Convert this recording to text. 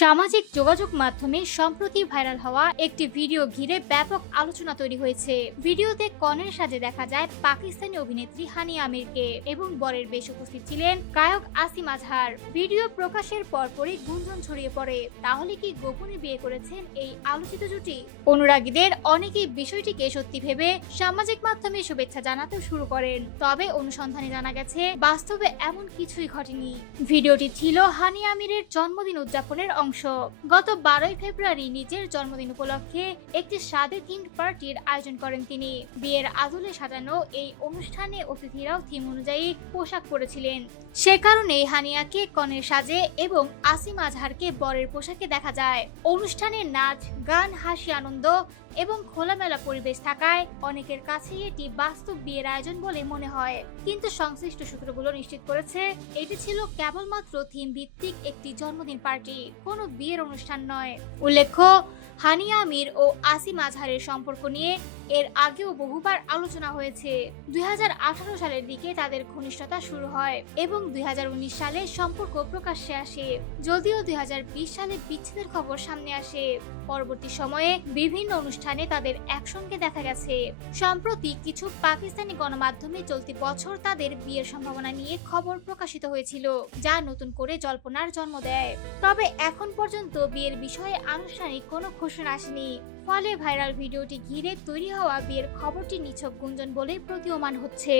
সামাজিক যোগাযোগ মাধ্যমে সম্প্রতি ভাইরাল হওয়া একটি ভিডিও ঘিরে ব্যাপক আলোচনা তৈরি হয়েছে। ভিডিওতে কনের সাজে দেখা যায় পাকিস্তানি অভিনেত্রী হানি আমিরকে এবং বরের বেশ উপস্থিত ছিলেন গায়ক আসিম আজহার। ভিডিও প্রকাশের পরপরই গুঞ্জন ছড়িয়ে পড়ে। তাহলে কি গোপনে বিয়ে করেছেন এই আলোচিত জুটি? অনুরাগীদের অনেকেই বিষয়টিকে সত্যি ভেবে সামাজিক মাধ্যমে শুভেচ্ছা জানাতে শুরু করেন। তবে অনুসন্ধানে জানা গেছে, বাস্তবে এমন কিছুই ঘটেনি। ভিডিওটি ছিল হানি আমিরের জন্মদিন উদযাপনের অংশ। গত বারোই ফেব্রুয়ারি নিজের জন্মদিন উপলক্ষে একটি সাদে থিম পার্টির আয়োজন করেন তিনি। বিয়ের আদলে সাজানো এই অনুষ্ঠানে অতিথিরাও থিম অনুযায়ী পোশাক পরেছিলেন। সে কারণেই হানিয়াকে কনের সাজে এবং আসিম আজহারকে বরের পোশাকে দেখা যায়। অনুষ্ঠানে নাচ, গান, হাসি, আনন্দ এবং খোলামেলা পরিবেশ থাকায় অনেকের কাছেই এটি বাস্তব বিয়ের আয়োজন বলে মনে হয়। কিন্তু সংশ্লিষ্ট সূত্রগুলো নিশ্চিত করেছে, এটি ছিল কেবলমাত্র থিম ভিত্তিক একটি জন্মদিন পার্টি, কোনো বিয়ের অনুষ্ঠান নয়। উল্লেখ্য, হানিয়া আমির ও আসিম আজহারের সম্পর্ক নিয়ে এর আগেও বহুবার আলোচনা হয়েছে। দুই হাজার আঠারো সালের দিকে তাদের ঘনিষ্ঠতা শুরু হয় এবং দুই হাজার উনিশ সালে সম্পর্ক প্রকাশ্যে আসে। যদিও দুই হাজার বিশ সালে বিচ্ছেদের খবর সামনে আসে। পরবর্তী সময়ে বিভিন্ন অনুষ্ঠানে তাদের একসঙ্গে দেখা গেছে। সম্প্রতি কিছু পাকিস্তানি গণমাধ্যমে চলতি বছর তাদের বিয়ের সম্ভাবনা নিয়ে খবর প্রকাশিত হয়েছিল, যা নতুন করে জল্পনার জন্ম দেয়। তবে এখন পর্যন্ত বিয়ের বিষয়ে আনুষ্ঠানিক কোনো ঘোষণা আসেনি। ফলে ভাইরাল ভিডিওটি ঘিরে তৈরি হওয়া বিয়ের খবরটি নিছক গুঞ্জন বলে প্রতীয়মান হচ্ছে।